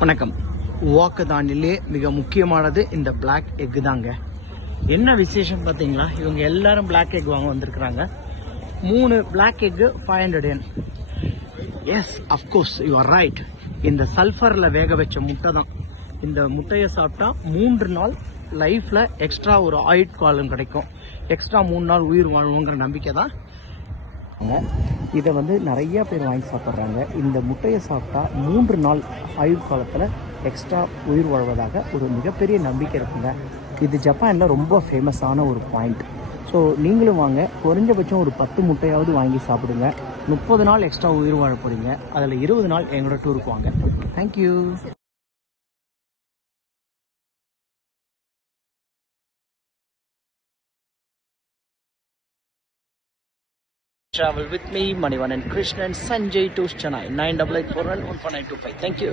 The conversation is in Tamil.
வணக்கம். வாக்குதானிலே மிக முக்கியமானது இந்த பிளாக் எக் தாங்க. என்ன விசேஷம் பார்த்தீங்களா, இவங்க எல்லாரும் பிளாக் எக் வாங்க வந்திருக்கிறாங்க. 3 black egg 500 yen. Yes, of course you are right. இந்த சல்ஃபரில் வேக வச்ச முட்டை தான். இந்த முட்டையை சாப்பிட்டா 3 நாள் லைஃப்பில் எக்ஸ்ட்ரா ஒரு ஆயுட்காலம் கிடைக்கும். எக்ஸ்ட்ரா 3 நாள் உயிர் வாழணுங்கிற நம்பிக்கை தான். இதை நிறைய பேர் வாங்கி சாப்பிட்றாங்க. இந்த முட்டையை சாப்பிட்டா 3 நாள் ஆயுட்காலத்தில் எக்ஸ்ட்ரா உயிர் வாழ்வதாக ஒரு மிகப்பெரிய நம்பிக்கை இருக்குங்க. இது ஜப்பானில் ரொம்ப ஃபேமஸான ஒரு பாயிண்ட். ஸோ நீங்களும் வாங்க, குறைஞ்சபட்சம் ஒரு 10 முட்டையாவது வாங்கி சாப்பிடுங்க. 30 நாள் எக்ஸ்ட்ரா உயிர் வாழ போகிறீங்க. அதில் 20 நாள் எங்களோட டூருக்கு வாங்க. Thank you. Travel with me, Manivan and Krishnan, Sanjay to Chennai, 9884114925. Thank you.